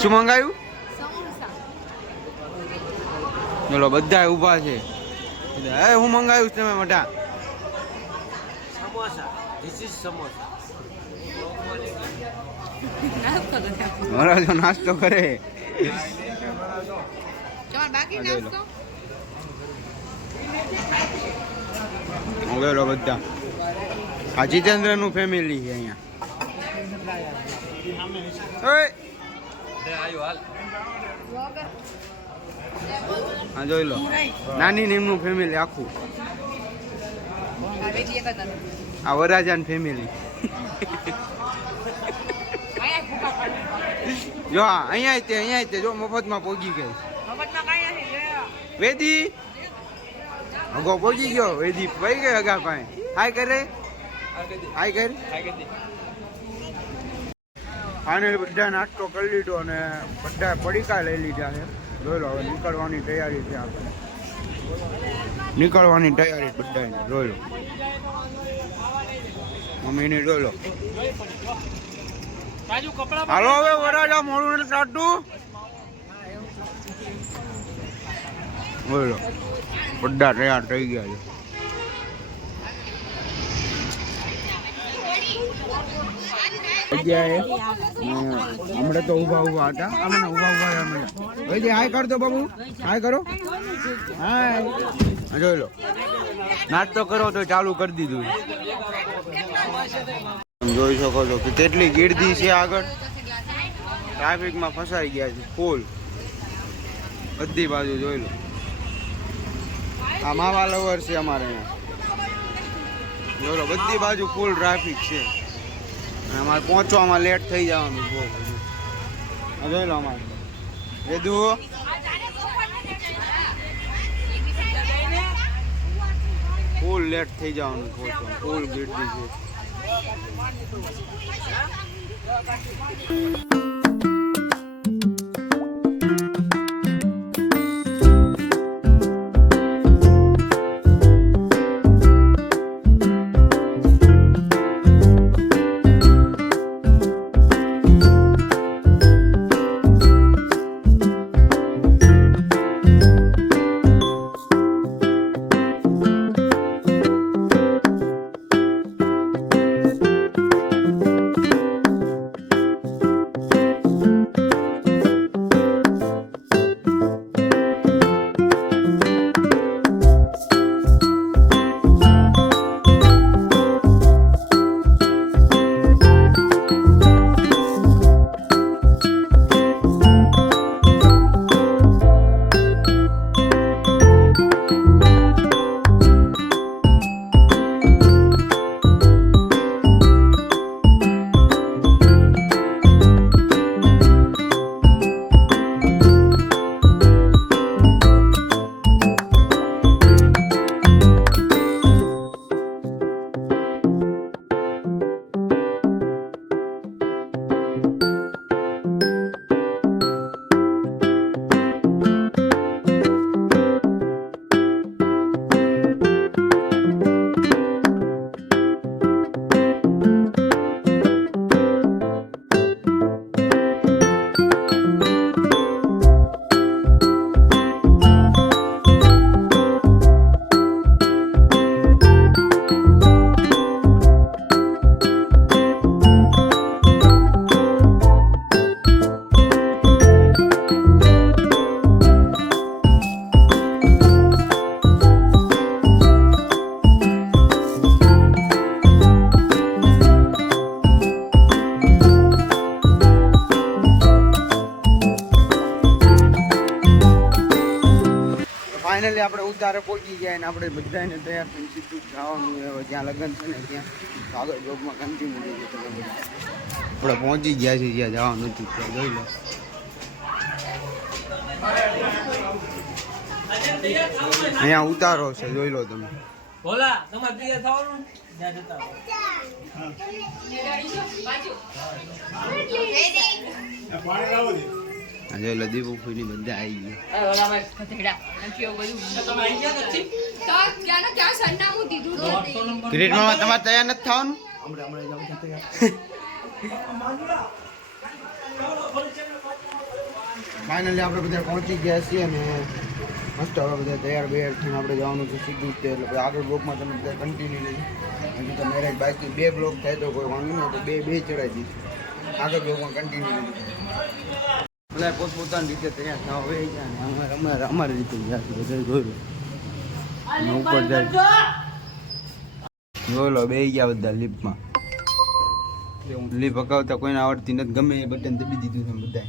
શું મંગાવ્યું? ચલો બધા ઊભા છે. હું મંગાવ્યું તમે મોટા? સમોસા. This is samosa. વરાજો નાસ્તો કરે. બોલો બધા. આ જીતેન્દ્ર નું ફેમિલી છે અહીંયા. હા જોઈ લો, નાની નીમનું ફેમિલી આખું. આ વરાજાન ફેમિલી. જો અહીંયા તે જો મફતમાં પોગી ગઈ. વેદી અગો પોગી ગયો. વેદી પડી ગઈ અગા પાસે. હાય કરે, હાય કર. ફાઇનલ બધા નાસ્તો કરી લીધો અને બધા પડીકા લઈ લીધા છે. જોઈ લો, હવે નીકળવાની તૈયારી છે. આપણે નીકળવાની તૈયારી બધાને જોઈ લો. મમ્મીને જોઈ લો. હાલો હવે વરાજા મોડું નથી કાઢતું. જોઈ લો બધા તૈયાર થઈ ગયા છે. હમણાં તો ઉભા હતા. અમને ઉભા હાય કરતો બાબુ, હાય કરો. હાય જોઈ લો, નાસ્તો કરો તો ચાલુ કરી દીધું. જોઈ શકો છો કે કેટલી ગીર્દી છે આગળ. ટ્રાફિકમાં ફસાઈ ગયા છે ફૂલ બધી બાજુ. જોઈ લો, આ માવા લવર છે અમારે અહીંયા. જોઈ લો બધી બાજુ ફૂલ ટ્રાફિક છે. અમારે પહોંચવામાં લેટ થઈ જવાનું બહુ બધું. જોઈ લો અમારે વેદુ ફૂલ લેટ થઈ જવાનું પહોંચવા. ફૂલ ગીર્દી છે. ફાઇનલી આપણે ઉતારે પહોંચી ગયા ને આપણે બધાને તૈયાર થઈને સીધું જવાનું. જ્યાં લગ્ન છે ને ત્યાં આગળ જોબમાં કન્ટિન્યુ આપણે પહોંચી ગયા છીએ જ્યાં જવાનું હતું ત્યાં. જોઈ લો અહીંયા ઉતારો છે. જોઈ લો તમે. જોઈ લો દીપુ ફૂની બધા આવી ગયા. કિરીટ મામા તમારે તૈયાર નથી થવાનું? ફાઇનલી આપણે બધા પહોંચી ગયા છીએ ને મસ્ત હવે બધા તૈયાર થઈને આપણે જવાનું છે સીધું જ એટલે આગળ બ્લોકમાં તમે બધા કન્ટિન્યુ લેજો. હજી તો મેરેજ બાકી 2 બ્લોક થાય તો કોઈ વાંધો નહીં તો બે ચડાવી દઈશું. આગળ બ્લોકમાં કન્ટિન્યુ લેજો. બધા પોતપોતાની રીતે તૈયાર થવા હોય જાય ને અમારી રીતે ગયા છે બધા જોયું ઉપર જાય જોઈ બે ગયા બધા લિફ્ટમાં. લિફ્ટ હકાવતા કોઈને આવડતી નથી ગમે એ બટન દબી દીધું છે બધા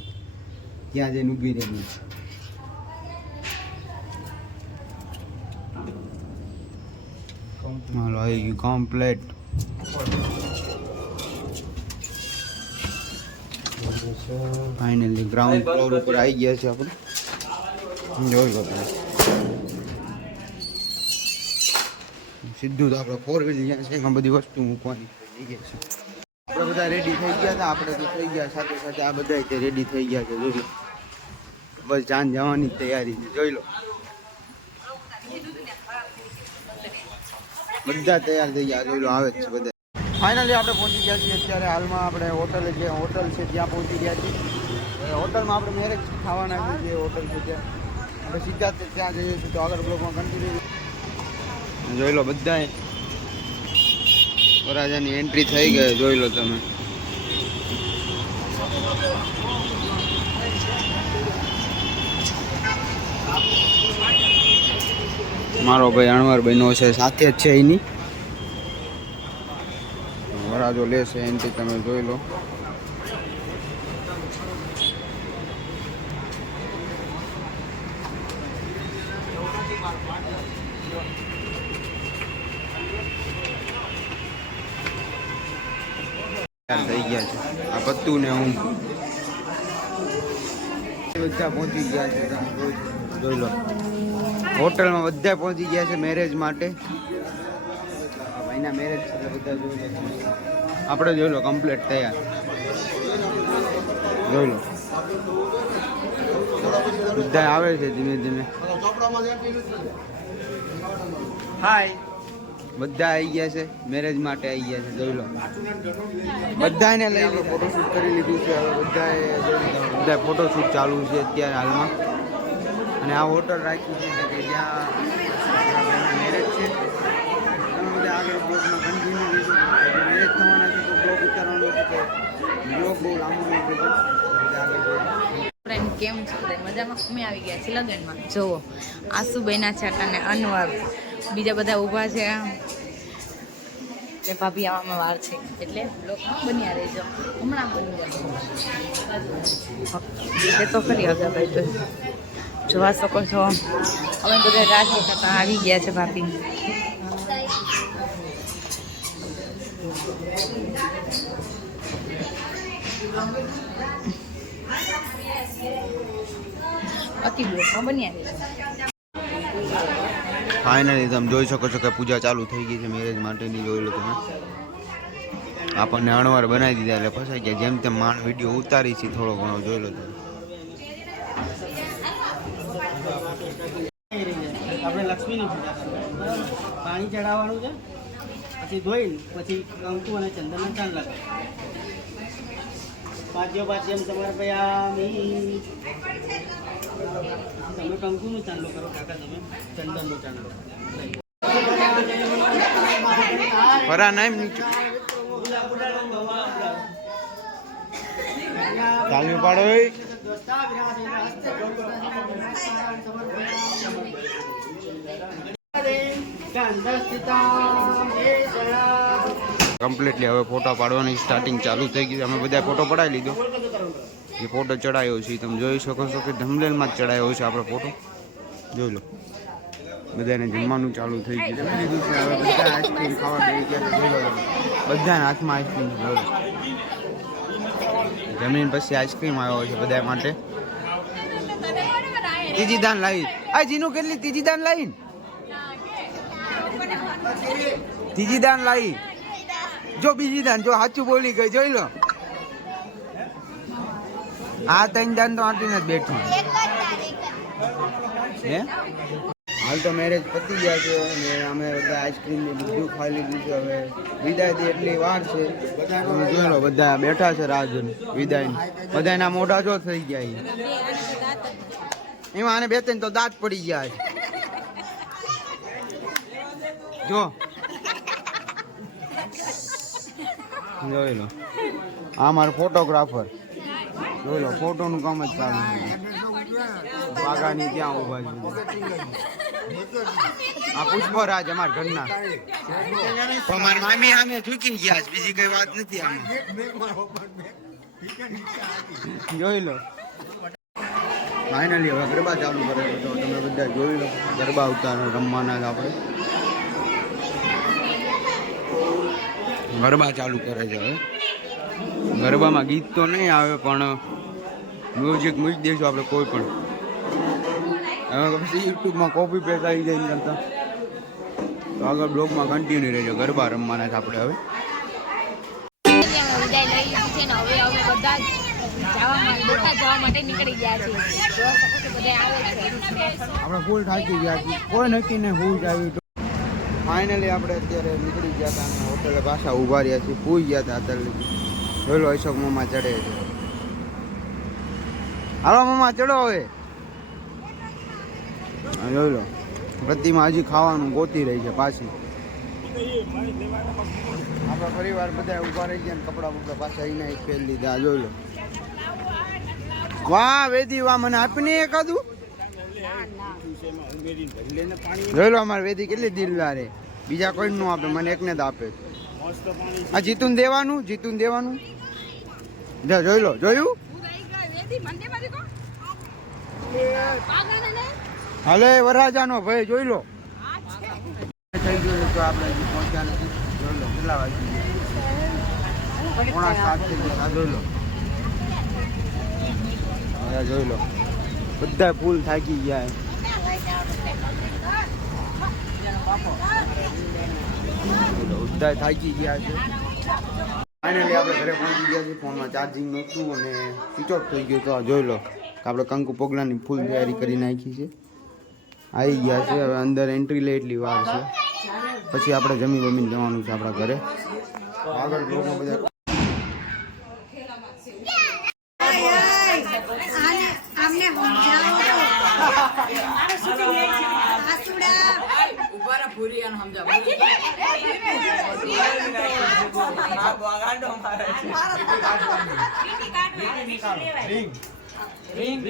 ત્યાં જઈને ઊભી રહી. હાલો આવી ગયું કમ્પ્લેટ. ફાઇનલી ગ્રાઉન્ડ ફ્લોર ઉપર આવી ગયા છે આપણે. જોઈ લો સીધું તો આપણે 4 વ્હીલ જ્યાં છે એમાં બધી વસ્તુ મૂકવાની થઈ ગઈ છે. આપણે બધા રેડી થઈ ગયા હતા. આપણે તો થઈ ગયા સાથે સાથે આ બધા તે રેડી થઈ ગયા છે. જોઈ લો બસ જાન જવાની તૈયારી છે. જોઈ લો બધા તૈયાર થઈ ગયા. જોઈ લો આવે જ છે બધા. ફાઇનલી આપણે પહોંચી ગયા છીએ અત્યારે હાલમાં આપણે હોટલ છે ત્યાં પહોંચી ગયા છીએ. હોટલમાં આપણે મેરેજ ખાવાના છે જે હોટલ છે ત્યાં આપણે સીધા ત્યાં જઈએ છીએ. તો આગળ બ્લોકમાં કન્ટિન્યુ જોઈ લો બધા વરરાજાની એન્ટ્રી થઈ ગઈ. જોઈ લો તમે મારો ભાઈ અણવર બહેનો છે સાથે જ છે એની વરાજો લેશે એન્ટ્રી તમે જોઈ લો. થઈ ગયા છે આ પત્તું ને હું બધા પહોંચી ગયા છે. જોઈ લો હોટલમાં બધા પહોંચી ગયા છે મેરેજ માટે. ભાઈના મેરેજ છે બધા જોઈ લો. આપણે જોઈ લો કમ્પ્લીટ તૈયાર. જોઈ લો બધા આવે છે ધીમે ધીમે. હાય બધા આવી ગયા છે મેરેજ માટે આવી ગયા છે. જોઈ લો બધાને લઈ આપણે ફોટોશૂટ કરી લીધું છે. હવે બધા ફોટોશૂટ ચાલુ છે અત્યારે હાલમાં. અને આ હોટલ રાખ્યું છે કે જ્યાં મેરેજ છે. તમે બધા આગળ બ્લોગમાં કન્ટિન્યુ લીધું મેરેજ થવાના છે તો બ્લોગ ઉતારવાનો છે તો બ્લોગ બહુ લાંબો નહીં થતો. ફ્રેન્ડ કેમ છે મજામાં? અમે આવી ગયા છીએ લગ્નમાં. જુઓ આસુબેના છે અને અનવર બીજા બધા ઊભા છે. એ ભાભી આવવામાં વાર છે એટલે બ્લોગમાં બન્યા રહેજો. હમણાં બની જાય તો ખરી આગળ ભાઈ તો જોવા શકો છો. અમે બધા રાજી થતા આવી ગયા છે ભાભી. અતિ બ્લોગમાં બન્યા રહેજો. ફાઇનલી તમે જોઈ શકો છો કે પૂજા ચાલુ થઈ ગઈ છે મેરેજ માટેની. જોઈ લો તમે આપણને અણવાર બનાવી દીધા એટલે ફસાઈ ગયા. જેમ તેમ માણ વિડીયો ઉતારી છે થોડો ઘણો. જોઈ લો તમે આપણે લક્ષ્મીની પૂજા કરવાની બરાબર. પાણી ચડાવવાનું છે પછી ધોઈને પછી કંકુ અને ચંદનના ચાંદ લગાવે. પાદ્યમ સમર્પયામી. તમે કંકુનું ચાંદલો કરો કાકા, તમે ચંદનનો ચાંદલો. ફરા નામ નીચે તાલી પાડો. કમ્પ્લીટલી હવે ફોટો પાડવાની સ્ટાર્ટિંગ ચાલુ થઈ ગઈ. અમે બધા ફોટો પડાવી લીધો. એ ફોટો ચડાયો છે તમે જોઈ શકો છો કે ધમલેલમાં જ ચડાયો છે આપણો ફોટો. જોઈ લો બધાને જમવાનું ચાલુ થઈ ગયું. જમી લીધું છે હવે બધા આઈસ્ક્રીમ ખાવા બેસી ગયા છે. જોઈ લો બધાના હાથમાં આઈસ્ક્રીમ છે. જમીન પછી આઈસ્ક્રીમ આવ્યો છે બધા માટે. ત્રીજી દાન લાવી આ જીનું કેટલી ત્રીજી દાન લાવી ત્રીજી દાન લાવી. જો બીજી દાન જો સાચું બોલી ગઈ. જોઈ લો આ 3 દાન તો આંટીને જ બેઠી હે. હાલ તો મેરેજ પતી ગયા છે અને અમે બધા આઈસ્ક્રીમ ને બધું ખાઈ લીધું છે. હવે વિદાય થી એટલી વાર છે. જોઈ લો બધા બેઠા છે રાહ જોઈને વિદાય. બધાના મોઢા જો થઈ ગયા. એમાં આને બે ત્રણ તો દાંત પડી ગયા છે. જો જોઈ લો, આ મારો ફોટોગ્રાફર. જોઈ લો, ફોટોનું કામ જ ચાલુ છે. વાઘાની ત્યાં ઉભા છે. આ પુષ્પરાજ અમારા ઘરના. પણ મારી મામી આમે ચૂકી ગયા છે, બીજી કઈ વાત નથી આમાં. જોઈ લો, ફાઇનલી હવે ગરબા ચાલુ કરે તો તમે બધા જોઈ લો. ગરબા ઉતાર રમવાના છે આપણે. ગરબા ચાલુ કરે છે હવે. ગરબામાં ગીત તો નહીં આવે પણ મ્યુઝિક મૂકી દઈશું આપણે કોઈ પણ. હવે પછી યુટ્યુબમાં કોપી પેસ્ટ આવી જાય કરતા તો આગળ બ્લોગમાં કન્ટિન્યુ રહેજો. ગરબા રમવાના છે આપણે હવે. વિદાય લઈ લીધી છે ને હવે અમે બધા જવા માટે નીકળી ગયા છીએ. જોવા શકો છો બધા આવે છે. આપણે ફૂલ થાકી ગયા છીએ, કોઈ નક્કી નહીં હું જ આવ્યું. ફાઇનલી આપણે અત્યારે નીકળી ગયા હતા અને હોટલે પાછા ઊભા રહ્યા છીએ. પૂઈ ગયા હતા અત્યારે. જોઈ લો, અશોક મામા ચડે છે. હાલો મામા ચડો હવે. જોઈ લો, પ્રતિમા હજી ખાવાનું ગોતી રહી છે પાછી. આપણે ફરી વાર બધા ઊભા રહી ગયા ને કપડા બપડા પાછા એને એક પહેરી લીધા. જોઈ લો, વાહ વેદી વાહ, મને આપીને એકાદું. જોઈ લો, અમારે વેદી કેટલી દિલદાર છે. બીજા કોઈ નું આપે, મને એકને જ આપે. આ જીતુન દેવાનું, જીતુન દેવાનું. જોઈ લો, જોયું. હાલે વરરાજાનો ભાઈ, જોઈ લો. થઈ ગયું તો આપણે હજી પહોંચ્યા નથી. જોઈ લો કેટલા વાગી ગયા, 6:45 થઈ ગયા. જોઈ લો, હવે જોઈ લો બધા ફૂલ થાકી ગયા. બધા થાકી ગયા છે. ફાઇનલી આપણે ઘરે પહોંચી ગયા છીએ. ફોનમાં ચાર્જિંગ નહોતું અને સ્વિચ ઓફ થઈ ગયું. તો જોઈ લો કે આપણે કંકુ પગલાની ફૂલ તૈયારી કરી નાખી છે. આવી ગયા છે. હવે અંદર એન્ટ્રી લે એટલી વાર છે, પછી આપણે જમી બમીને જવાનું છે આપણા ઘરે. આગળ બ્લોગમાં બધા रिंग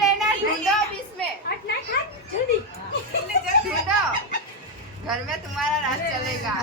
लेना ढूंढो अब इसमें जल्दी ढूंढो घर में तुम्हारा राज चलेगा